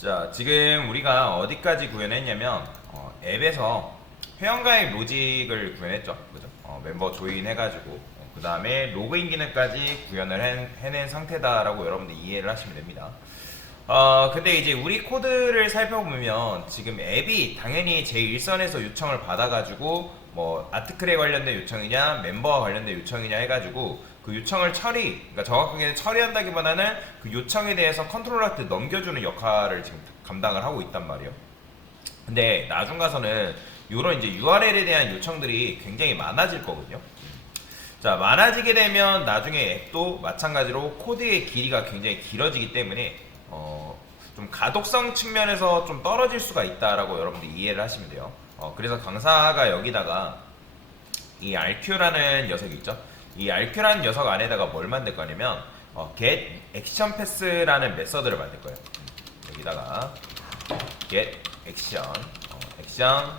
자, 지금 우리가 어디까지 구현했냐면 앱에서 회원가입 로직을 구현했죠. 그죠? 멤버 조인 해가지고 그 다음에 로그인 기능까지 구현을 해낸 상태다라고 여러분들 이해를 하시면 됩니다. 근데 이제 우리 코드를 살펴보면 지금 앱이 당연히 제1선에서 요청을 받아가지고 뭐 아티클에 관련된 요청이냐 멤버와 관련된 요청이냐 해가지고 그 요청을 그러니까 정확하게 처리한다기보다는 그 요청에 대해서 컨트롤러한테 넘겨주는 역할을 지금 감당을 하고 있단 말이에요. 근데 나중 가서는 이런 이제 URL에 대한 요청들이 굉장히 많아질 거거든요. 자, 많아지게 되면 나중에 앱도 마찬가지로 코드의 길이가 굉장히 길어지기 때문에 좀 가독성 측면에서 좀 떨어질 수가 있다라고 여러분들이 이해를 하시면 돼요. 그래서 강사가 여기다가 이 RQ라는 녀석이 있죠. 이 RQ라는 녀석 안에다가 뭘 만들 거냐면 get action pass라는 메서드를 만들 거예요. 여기다가 get action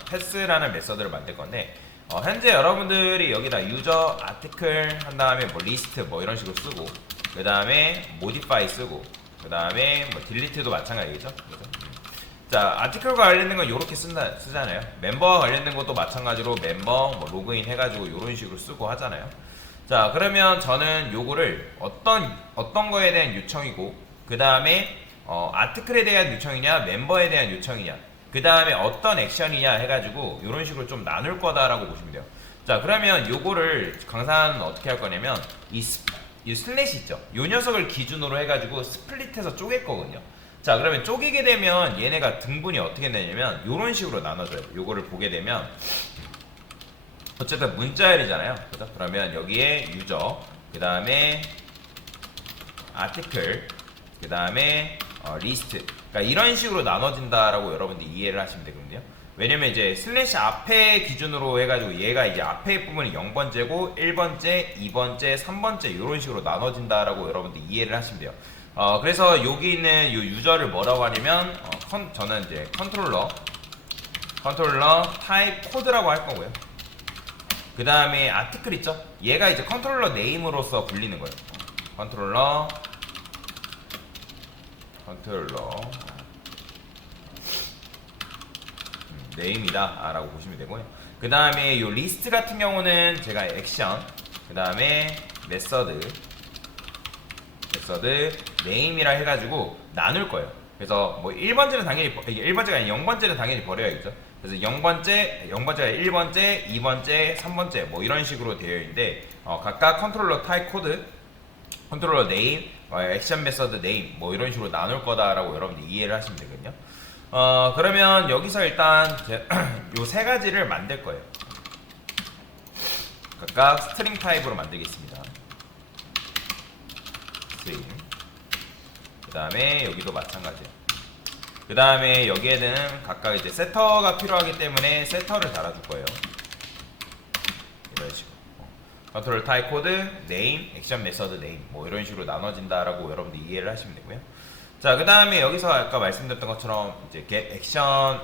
pass라는 메서드를 만들 건데 현재 여러분들이 여기다 유저 아티클 한 다음에 뭐 리스트 뭐 이런 식으로 쓰고 그 다음에 modify 쓰고 그 다음에 뭐 delete도 마찬가지겠죠. 그죠? 자, 아티클과 관련된 건 이렇게 쓰잖아요. 멤버와 관련된 것도 마찬가지로 멤버 뭐 로그인 해가지고 이런 식으로 쓰고 하잖아요. 자, 그러면 저는 요거를 어떤 거에 대한 요청이고 그 다음에 아티클에 대한 요청이냐 멤버에 대한 요청이냐 그 다음에 어떤 액션이냐 해가지고 이런 식으로 좀 나눌 거다라고 보시면 돼요. 자, 그러면 요거를 강사는 어떻게 할 거냐면 이 슬래시 있죠. 요 녀석을 기준으로 해가지고 스플릿해서 쪼갤 거거든요. 자, 그러면 쪼개게 되면 얘네가 등분이 어떻게 되냐면 요런 식으로 나눠져요. 요거를 보게 되면 어쨌든 문자열이잖아요. 그죠? 그러면 여기에 유저, 그 다음에 아티클, 그 다음에 리스트. 그러니까 이런 식으로 나눠진다라고 여러분들이 이해를 하시면 되거든요. 왜냐면 이제 슬래시 앞에 기준으로 해가지고 얘가 이제 앞에 부분이 0번째고 1번째, 2번째, 3번째 이런 식으로 나눠진다라고 여러분들이 이해를 하시면 돼요. 그래서 여기 있는 이 유저를 뭐라고 하냐면 저는 이제 컨트롤러 타입 코드라고 할 거고요. 그 다음에 아티클 있죠? 얘가 이제 컨트롤러 네임으로서 불리는 거예요. 컨트롤러 네임이다 라고 보시면 되고요. 그 다음에 이 리스트 같은 경우는 제가 액션, 그 다음에 메서드 네임이라 해가지고 나눌 거예요. 그래서 뭐 1번째는 당연히 1번째가 아니라 0번째는 당연히 버려야겠죠. 그래서 0번째가 1번째, 2번째, 3번째 뭐 이런 식으로 되어 있는데 각각 컨트롤러 타입 코드, 컨트롤러 네임, 액션 메서드 네임 뭐 이런 식으로 나눌 거다라고 여러분들이 이해를 하시면 되거든요. 그러면 여기서 일단 요 세 가지를 만들 거예요. 각각 스트링 타입으로 만들겠습니다. 스트링. 그 다음에 여기도 마찬가지예요. 그 다음에 여기에는 각각 이제 세터가 필요하기 때문에 세터를 달아줄 거예요. 이런 식으로. 컨트롤 타입 코드, 네임, 액션 메서드 네임 뭐 이런 식으로 나눠진다라고 여러분들 이해를 하시면 되고요. 자, 그 다음에 여기서 아까 말씀드렸던 것처럼 이제 get action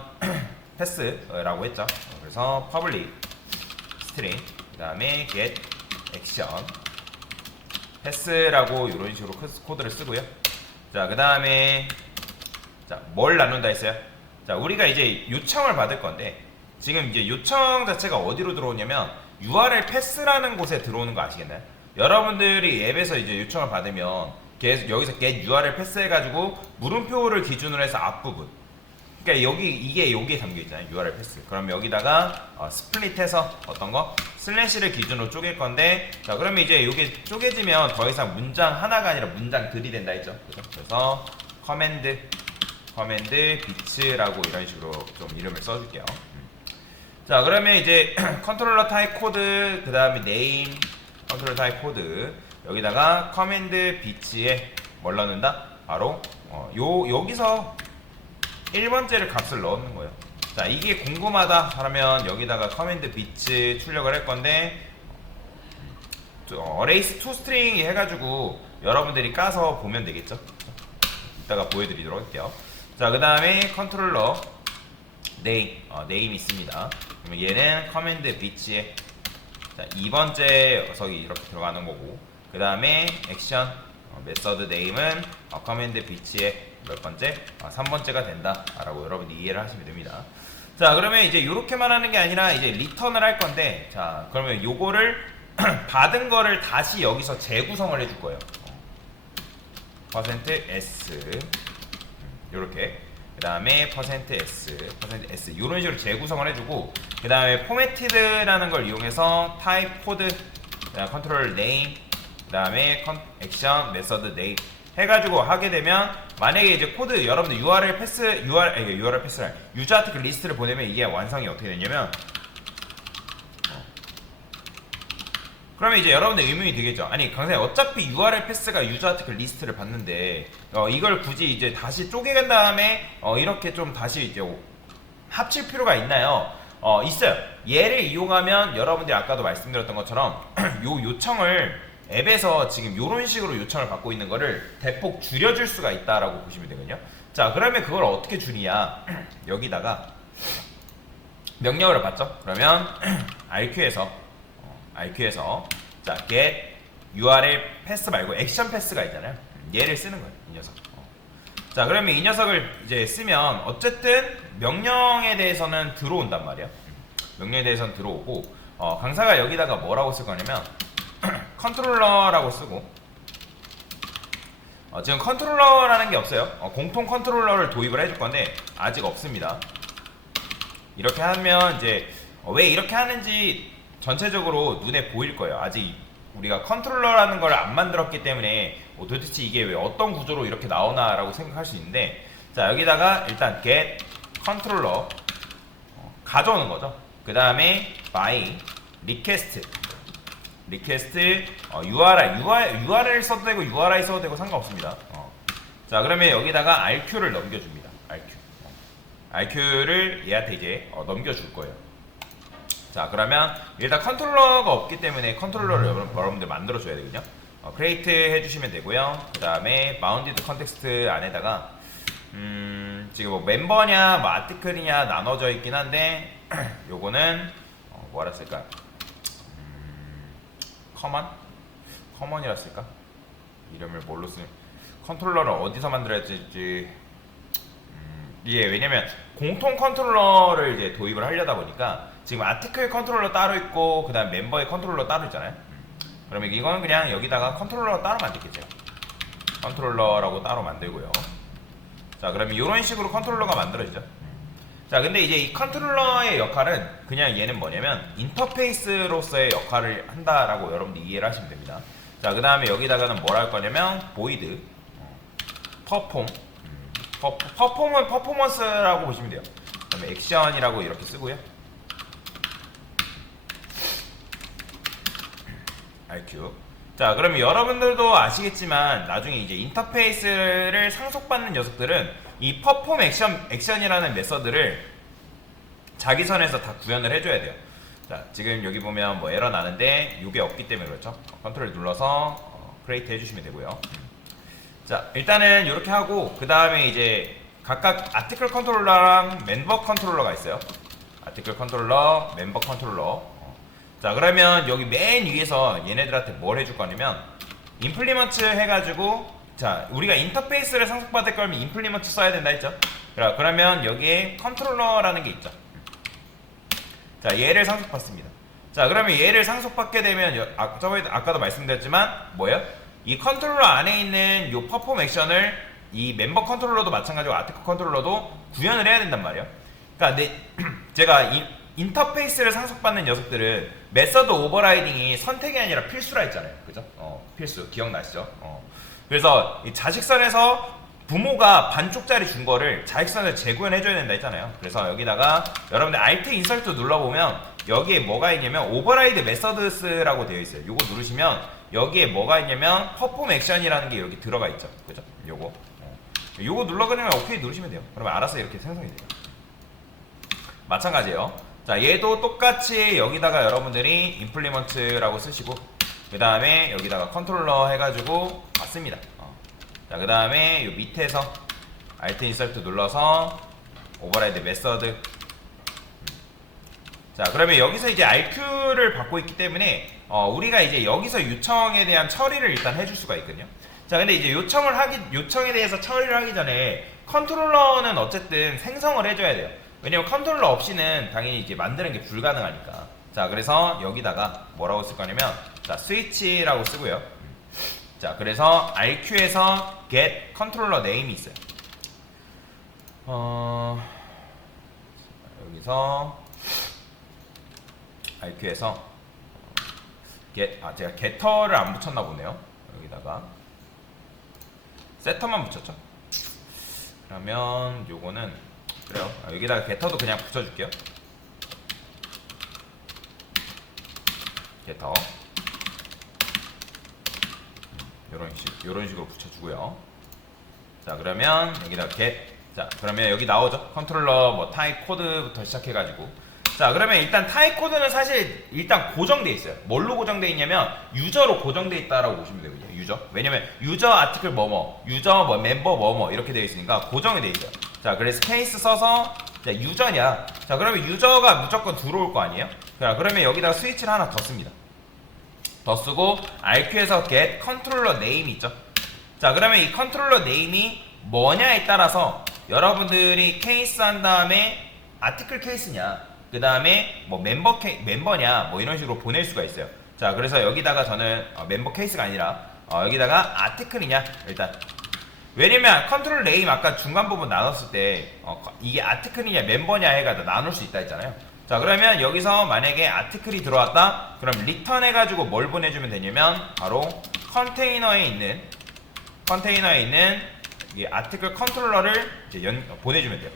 pass라고 했죠. 그래서 public string 그 다음에 get action pass라고 이런 식으로 코드를 쓰고요. 자, 그 다음에 자, 뭘 나눈다 했어요? 자, 우리가 이제 요청을 받을 건데 지금 이제 요청 자체가 어디로 들어오냐면 URL 패스라는 곳에 들어오는 거 아시겠나요? 여러분들이 앱에서 이제 요청을 받으면 계속 여기서 get URL 패스 해가지고 물음표를 기준으로 해서 앞부분 그러니까 여기에 담겨 있잖아요. URL 패스. 그럼 여기다가 스플릿해서 어떤 거? 슬래시를 기준으로 쪼갤 건데 자, 그러면 이제 이게 쪼개지면 더 이상 문장 하나가 아니라 문장들이 된다 했죠. 그래서 커맨드 비츠라고 이런 식으로 좀 이름을 써줄게요. 자, 그러면 이제 컨트롤러 타입 코드 그 다음에 네임 컨트롤러 타입 코드 여기다가 커맨드 비츠에 뭘 넣는다? 바로 여기서 1번째를 값을 넣는 거예요. 자, 이게 궁금하다 하면 여기다가 커맨드 비츠 출력을 할 건데 어레이스 투 스트링이 해가지고 여러분들이 까서 보면 되겠죠. 이따가 보여드리도록 할게요. 자, 그 다음에 컨트롤러 네임 있습니다. 그러면 얘는 커맨드 비치에 자, 2번째 녀석이 이렇게 들어가는 거고 그 다음에 액션 메서드 네임은 커맨드 비치의 몇 번째? 3번째가 된다라고 여러분이 이해를 하시면 됩니다. 자, 그러면 이제 이렇게만 하는 게 아니라 이제 리턴을 할 건데, 자, 그러면 요거를 받은 거를 다시 여기서 재구성을 해줄 거예요. %s 요렇게, 그 다음에 %s 이런 식으로 재구성을 해주고, 그 다음에 포매티드라는 걸 이용해서 타입 코드, 컨트롤 네임, 그 다음에 액션 메서드 네임 해가지고 하게 되면, 만약에 이제 코드 여러분들 URL 패스랑 유저 아티클 리스트를 보내면 이게 완성이 어떻게 되냐면, 그러면 이제 여러분들 의문이 되겠죠. 아니 강사님, 어차피 URL 패스가 유저 아티클 리스트를 받는데 이걸 굳이 이제 다시 쪼개간 다음에 이렇게 좀 다시 이제 합칠 필요가 있나요? 있어요. 얘를 이용하면 여러분들이 아까도 말씀드렸던 것처럼 요 요청을 앱에서 지금 요런 식으로 요청을 받고 있는 거를 대폭 줄여줄 수가 있다라고 보시면 되거든요. 자, 그러면 그걸 어떻게 줄이냐? 여기다가 명령어를 받죠. 그러면 RQ에서 자 get URL 패스 말고 액션 패스가 있잖아요. 얘를 쓰는 거예요, 이 녀석. 자, 그러면 이 녀석을 이제 쓰면 어쨌든 명령에 대해서는 들어온단 말이야. 명령에 대해서는 들어오고, 강사가 여기다가 뭐라고 쓸 거냐면 컨트롤러라고 쓰고, 지금 컨트롤러라는 게 없어요. 공통 컨트롤러를 도입을 해줄 건데 아직 없습니다. 이렇게 하면 이제 왜 이렇게 하는지 전체적으로 눈에 보일 거예요. 아직 우리가 컨트롤러라는 걸 안 만들었기 때문에 도대체 이게 왜 어떤 구조로 이렇게 나오나 라고 생각할 수 있는데, 자, 여기다가 일단 get 컨트롤러 가져오는 거죠. 그 다음에 by request URL 써도 되고 URI 써도 되고 상관없습니다. 자, 그러면 여기다가 RQ를 넘겨줍니다. RQ를 얘한테 이제 넘겨줄 거예요. 자, 그러면 일단 컨트롤러가 없기 때문에 컨트롤러를 여러분들 만들어줘야 되거든요. 크리에이트 해주시면 되고요. 그 다음에 바운디드 컨텍스트 안에다가 지금 뭐 멤버냐 뭐 아티클이냐 나눠져 있긴 한데 요거는 뭐라 쓸까? 커먼이라 쓸까? 이름을 뭘로 쓰는? 컨트롤러를 어디서 만들어야 될지. 예, 왜냐면 공통 컨트롤러를 이제 도입을 하려다 보니까 지금 아티클 컨트롤러 따로 있고, 그 다음 멤버의 컨트롤러 따로 있잖아요. 그러면 이건 그냥 여기다가 컨트롤러 따로 만들겠죠. 컨트롤러라고 따로 만들고요. 자, 그러면 이런 식으로 컨트롤러가 만들어지죠. 자, 근데 이제 이 컨트롤러의 역할은 그냥 얘는 뭐냐면 인터페이스로서의 역할을 한다라고 여러분들 이해를 하시면 됩니다. 자, 그 다음에 여기다가는 뭘 할 거냐면 void perform은 퍼포먼스라고 보시면 돼요. 그 다음에 액션이라고 이렇게 쓰고요. RQ. 자, 그러면 여러분들도 아시겠지만 나중에 이제 인터페이스를 상속받는 녀석들은 이 perform 액션이라는 메서드를 자기 선에서 다 구현을 해줘야 돼요. 자, 지금 여기 보면 뭐 에러 나는데 이게 없기 때문에 그렇죠. 컨트롤 눌러서 크리에이트 해주시면 되고요. 자, 일단은 이렇게 하고, 그 다음에 이제 각각 아티클 컨트롤러랑 멤버 컨트롤러가 있어요. 아티클 컨트롤러, 멤버 컨트롤러. 자, 그러면 여기 맨 위에서 얘네들한테 뭘 해줄 거냐면 임플리먼트 해가지고, 자, 우리가 인터페이스를 상속받을 거면 임플리먼트 써야 된다 했죠. 그러면 여기에 컨트롤러라는 게 있죠. 자, 얘를 상속받습니다. 자, 그러면 얘를 상속받게 되면 아까도 말씀드렸지만 뭐예요? 이 컨트롤러 안에 있는 요 퍼폼 액션을 이 멤버 컨트롤러도 마찬가지고 아티클 컨트롤러도 구현을 해야 된단 말이에요. 그러니까 제가 인터페이스를 상속받는 녀석들은 메서드 오버라이딩이 선택이 아니라 필수라 했잖아요. 그죠? 필수. 기억나시죠? 그래서 이 자식선에서 부모가 반쪽짜리 준 거를 자식선에서 재구현해줘야 된다 했잖아요. 그래서 여기다가 여러분들 Alt 인설트 눌러보면 여기에 뭐가 있냐면 오버라이드 메서드스라고 되어 있어요. 요거 누르시면 여기에 뭐가 있냐면 퍼폼 액션이라는 게 이렇게 들어가 있죠. 그죠? 요거 눌러그냥 오케이 누르시면 돼요. 그러면 알아서 이렇게 생성이 돼요. 마찬가지예요. 자, 얘도 똑같이 여기다가 여러분들이 implement라고 쓰시고, 그 다음에 여기다가 컨트롤러 해가지고 받습니다. 자, 그 다음에 요 밑에서 Alt 인설트 눌러서 오버라이드 메서드. 자, 그러면 여기서 이제 RQ를 받고 있기 때문에 우리가 이제 여기서 요청에 대한 처리를 일단 해줄 수가 있거든요. 자, 근데 이제 요청에 대해서 처리를 하기 전에 컨트롤러는 어쨌든 생성을 해줘야 돼요. 왜냐면 컨트롤러 없이는 당연히 이제 만드는 게 불가능하니까. 자, 그래서 여기다가 뭐라고 쓸 거냐면, 자, 스위치라고 쓰고요. 자, 그래서 RQ에서 get 컨트롤러 네임이 있어요. 여기서 RQ에서 제가 getter를 안 붙였나 보네요. 여기다가 세터만 붙였죠. 그러면 요거는 그래요. 여기다가 getter도 그냥 붙여줄게요. getter 요런 식으로 붙여주고요. 자, 그러면 여기다가 get. 자, 그러면 여기 나오죠. 컨트롤러 뭐 타입 코드부터 시작해가지고. 자, 그러면 일단 타입 코드는 사실 일단 고정돼 있어요. 뭘로 고정돼 있냐면 유저로 고정돼 있다라고 보시면 되거든요. 유저. 왜냐면 유저 아티클 뭐뭐, 유저 뭐 멤버 뭐뭐 이렇게 되어 있으니까 고정이 돼 있어요. 자, 그래서 케이스 써서 자, 유저냐. 자, 그러면 유저가 무조건 들어올 거 아니에요? 자, 그러면 여기다가 스위치를 하나 더 씁니다. 더 쓰고 RQ에서 get 컨트롤러 네임 있죠. 자, 그러면 이 컨트롤러 네임이 뭐냐에 따라서 여러분들이 케이스 한 다음에 아티클 케이스냐, 그 다음에 뭐 멤버냐 뭐 이런 식으로 보낼 수가 있어요. 자, 그래서 여기다가 저는 멤버 케이스가 아니라 여기다가 아티클이냐 일단. 왜냐면 컨트롤 네임 아까 중간 부분 나눴을 때 이게 아티클이냐 멤버냐 해가 나눌 수 있다 했잖아요. 자, 그러면 여기서 만약에 아티클이 들어왔다, 그럼 리턴 해가지고 뭘 보내주면 되냐면 바로 컨테이너에 있는 이 아티클 컨트롤러를 이제 보내주면 돼요.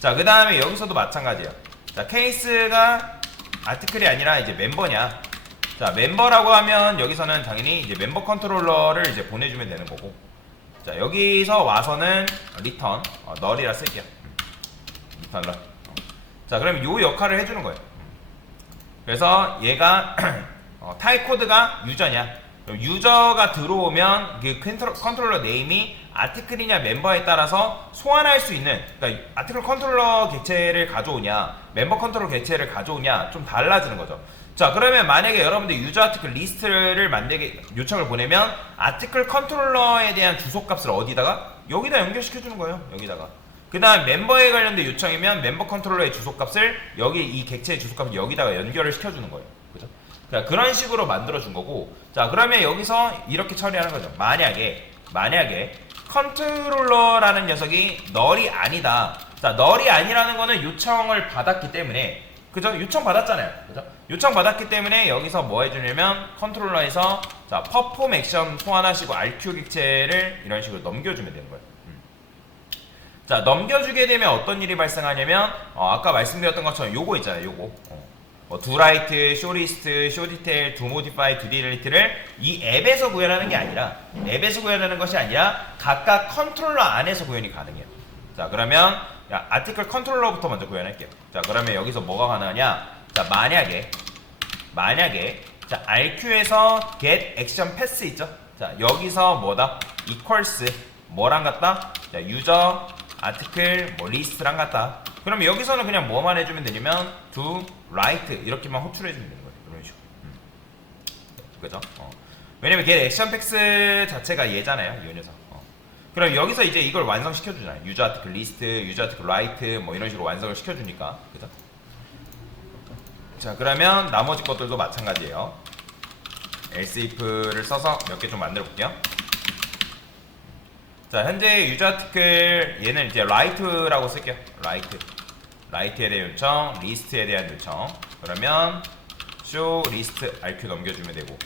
자, 그 다음에 여기서도 마찬가지예요. 자, 케이스가 아티클이 아니라 이제 멤버냐. 자, 멤버라고 하면 여기서는 당연히 이제 멤버 컨트롤러를 이제 보내주면 되는 거고. 자, 여기서 와서는 리턴 널이라 쓸게요. 리턴 널. 자, 그럼 요 역할을 해주는 거예요. 그래서 얘가 타입 코드가 유저냐. 그럼 유저가 들어오면 그 컨트롤러 네임이 아티클이냐 멤버에 따라서 소환할 수 있는, 그러니까 아티클 컨트롤러 객체를 가져오냐 멤버 컨트롤러 객체를 가져오냐 좀 달라지는 거죠. 자, 그러면 만약에 여러분들 유저 아티클 리스트를 만들게 요청을 보내면 아티클 컨트롤러에 대한 주소값을 어디다가? 여기다 연결시켜 주는 거예요. 여기다가. 그 다음 멤버에 관련된 요청이면 멤버 컨트롤러의 주소값을 여기 이 객체의 주소값을 여기다가 연결을 시켜주는 거예요. 그죠? 그러니까 그런 식으로 만들어 준 거고. 자, 그러면 여기서 이렇게 처리하는 거죠. 만약에 컨트롤러라는 녀석이 널이 아니다. 자, 널이 아니라는 거는 요청을 받았기 때문에, 그죠? 요청 받았잖아요. 그죠? 요청 받았기 때문에 여기서 뭐 해주냐면 컨트롤러에서 자, 퍼폼 액션 소환하시고 RQ 객체를 이런 식으로 넘겨주면 되는 거예요. 자, 넘겨주게 되면 어떤 일이 발생하냐면 아까 말씀드렸던 것처럼 요거 있잖아요. 요거 do write, show list, show detail, do modify, do delete를 이 앱에서 구현하는 게 아니라, 앱에서 구현하는 것이 아니라 각각 컨트롤러 안에서 구현이 가능해요. 자, 그러면 아티클 컨트롤러부터 먼저 구현할게요. 자, 그러면 여기서 뭐가 가능하냐? 자, 만약에 자, RQ에서 get action pass 있죠? 자, 여기서 뭐다? equals 뭐랑 같다? 자, 유저 아티클 뭐 리스트랑 같다. 그럼 여기서는 그냥 뭐만 해주면 되냐면 do write 이렇게만 호출해주면 되는 거예요. 이런 식으로. 그죠? 왜냐면 get action pass 자체가 얘잖아요. 이 녀석. 그럼 여기서 이제 이걸 완성시켜주잖아요. 유저 아티클 리스트, 유저 아티클 라이트 뭐 이런 식으로 완성을 시켜주니까. 그죠? 자, 그러면 나머지 것들도 마찬가지예요. else if를 써서 몇 개 좀 만들어 볼게요. 자, 현재 유저 아티클 얘는 이제 write라고 쓸게요. write에 대한 요청, 리스트에 대한 요청. 그러면 show list RQ 넘겨주면 되고,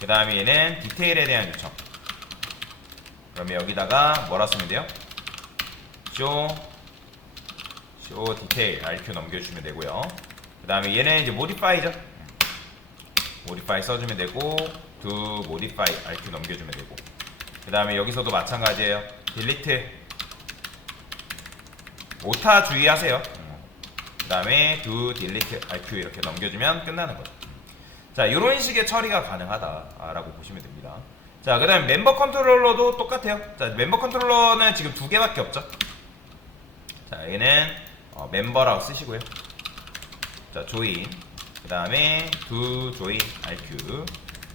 그 다음에 얘는 디테일에 대한 요청. 그러면 여기다가 뭐라 쓰면 돼요? show detail RQ 넘겨주면 되고요. 그 다음에 얘는 이제 modify죠. modify 써주면 되고, do modify RQ 넘겨주면 되고, 그 다음에 여기서도 마찬가지예요. delete 오타 주의하세요. 그 다음에 do delete RQ 이렇게 넘겨주면 끝나는 거죠. 자, 이런 식의 처리가 가능하다라고 보시면 됩니다. 자, 그 다음에 멤버 컨트롤러도 똑같아요. 자, 멤버 컨트롤러는 지금 두 개밖에 없죠. 자, 얘는 멤버라고 쓰시고요. 자, join, 그 다음에 do join RQ,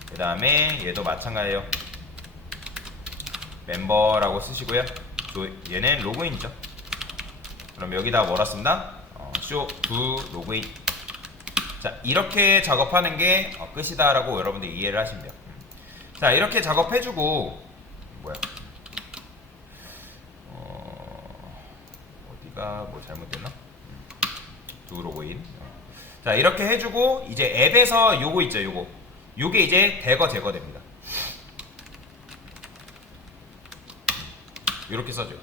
그 다음에 얘도 마찬가지예요. 멤버라고 쓰시고요. 얘는 로그인이죠. 그럼 여기다 뭐라 쓴다? show to 로그인. 자, 이렇게 작업하는 게 끝이다라고 여러분들 이해를 하시면 돼요. 자, 이렇게 작업해주고 뭐야? 어디가 뭐 잘못됐나? to 로그인. 자, 이렇게 해주고 이제 앱에서 요거 있죠, 요게 이제 대거 제거됩니다. 이렇게 써줘요.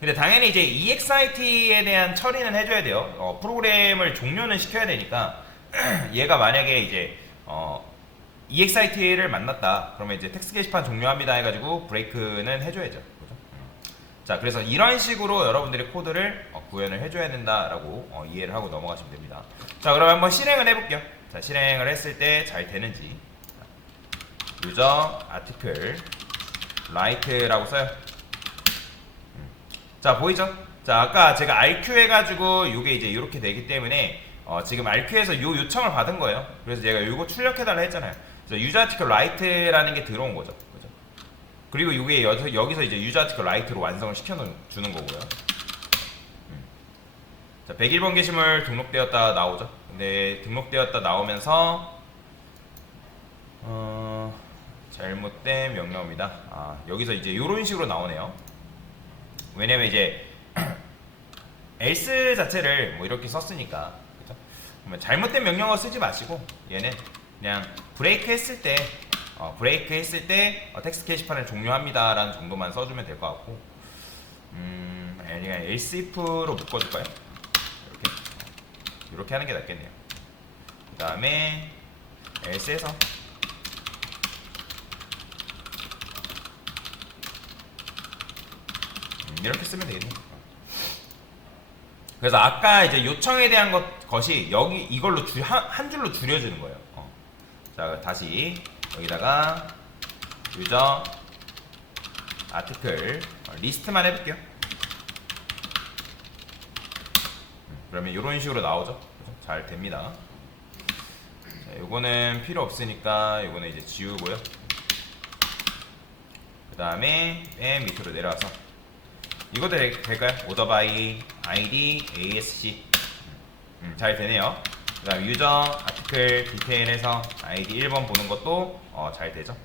근데 당연히 이제 EXIT에 대한 처리는 해줘야 돼요. 프로그램을 종료는 시켜야 되니까 얘가 만약에 이제 EXIT를 만났다 그러면 이제 텍스트 게시판 종료합니다 해가지고 브레이크는 해줘야죠. 그죠? 자, 그래서 이런 식으로 여러분들이 코드를 구현을 해줘야 된다라고 이해를 하고 넘어가시면 됩니다. 자, 그럼 한번 실행을 해볼게요. 자, 실행을 했을 때 잘 되는지. 유저 아티클 라이트라고 써요. 자, 보이죠? 자, 아까 제가 RQ 해가지고 요게 이제 이렇게 되기 때문에 지금 RQ에서 요 요청을 받은 거예요. 그래서 제가 요거 출력해달라 했잖아요. 그래서 유저 아티클 라이트라는 게 들어온 거죠. 그죠? 그리고 요게 여기서 이제 유저 아티클 라이트로 완성을 시켜주는 거고요. 자, 101번 게시물 등록되었다 나오죠. 근데 등록되었다 나오면서 잘못된 명령어입니다. 여기서 이제 요런 식으로 나오네요. 왜냐면 이제 else 자체를 뭐 이렇게 썼으니까, 그죠? 그러면 잘못된 명령어 쓰지 마시고 얘는 그냥 브레이크 했을 때 텍스트 게시판을 종료합니다 라는 정도만 써주면 될 것 같고, 그냥 else if로 묶어줄까요? 이렇게 하는 게 낫겠네요. 그 다음에 else에서 이렇게 쓰면 되겠네요. 그래서 아까 이제 요청에 대한 것이 여기 이걸로 한 줄로 줄여주는 거예요. 자, 다시 여기다가 유저 아티클 리스트만 해볼게요. 그러면 이런 식으로 나오죠. 잘 됩니다. 자, 요거는 필요 없으니까 요거는 이제 지우고요. 그 다음에 맨 밑으로 내려와서 이것도 될까요? 오더 바이 id asc. 잘 되네요. 그 다음 유저 아티클 디테일에서 id 1번 보는 것도 잘 되죠.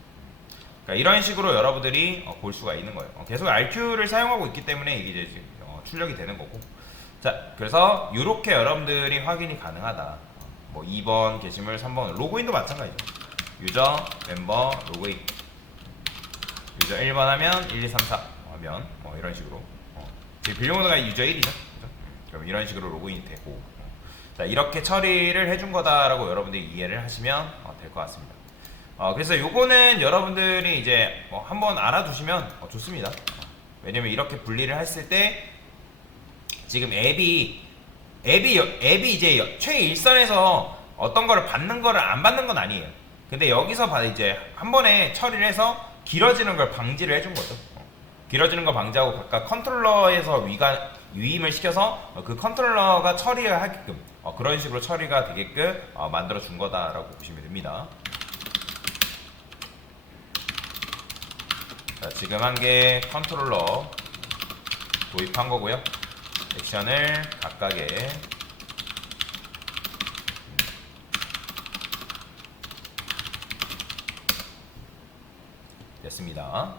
그러니까 이런 식으로 여러분들이 볼 수가 있는 거예요. 계속 RQ를 사용하고 있기 때문에 이게 이제 출력이 되는 거고. 자, 그래서 이렇게 여러분들이 확인이 가능하다. 뭐 2번 게시물, 3번 로그인도 마찬가지죠. 유저 멤버 로그인. 유저 1번 하면 1, 2, 3, 4 하면 뭐 이런 식으로. 제 빌려오는가 유저 1이죠. 그럼 이런 식으로 로그인이 되고. 자, 이렇게 처리를 해준 거다라고 여러분들이 이해를 하시면 될 것 같습니다. 그래서 요거는 여러분들이 이제 한번 알아두시면 좋습니다. 왜냐면 이렇게 분리를 했을 때 지금 앱이 이제 최일선에서 어떤 거를 받는 거를 안 받는 건 아니에요. 근데 여기서 이제 한 번에 처리를 해서 길어지는 걸 방지를 해준 거죠. 길어지는 거 방지하고 각각 컨트롤러에서 위임을 시켜서 그 컨트롤러가 처리를 하게끔 그런 식으로 처리가 되게끔 만들어 준 거다라고 보시면 됩니다. 자, 지금 한 개 컨트롤러 도입한 거고요. 액션을 각각의 됐습니다.